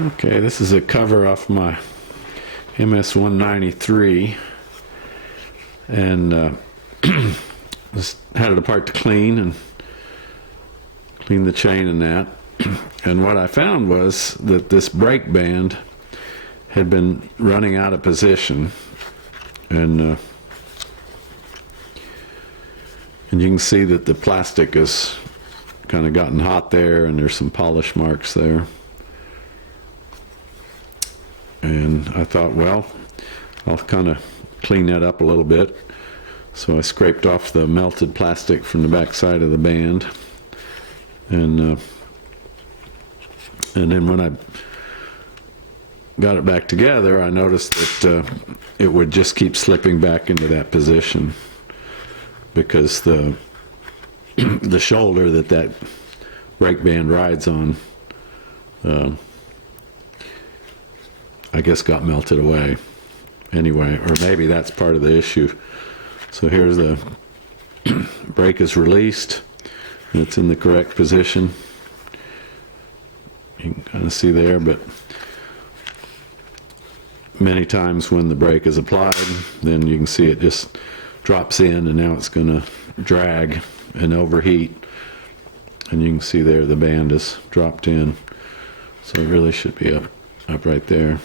Okay, this is a cover off my MS 193, and just had it apart to clean and clean the chain and that. And what I found was that this brake band had been running out of position, and you can see that the plastic has kind of gotten hot there, and there's some polish marks there. And I thought, well, I'll kind of clean that up a little bit. So I scraped off the melted plastic from the back side of the band, and then when I got it back together, I noticed that it would just keep slipping back into that position because the the shoulder that brake band rides on, I guess, got melted away anyway, or maybe that's part of the issue. So here's the brake is released, and it's in the correct position. You can kind of see there, but many times when the brake is applied, then you can see it just drops in, and now it's going to drag and overheat, and you can see there the band is dropped in, so it really should be up right there.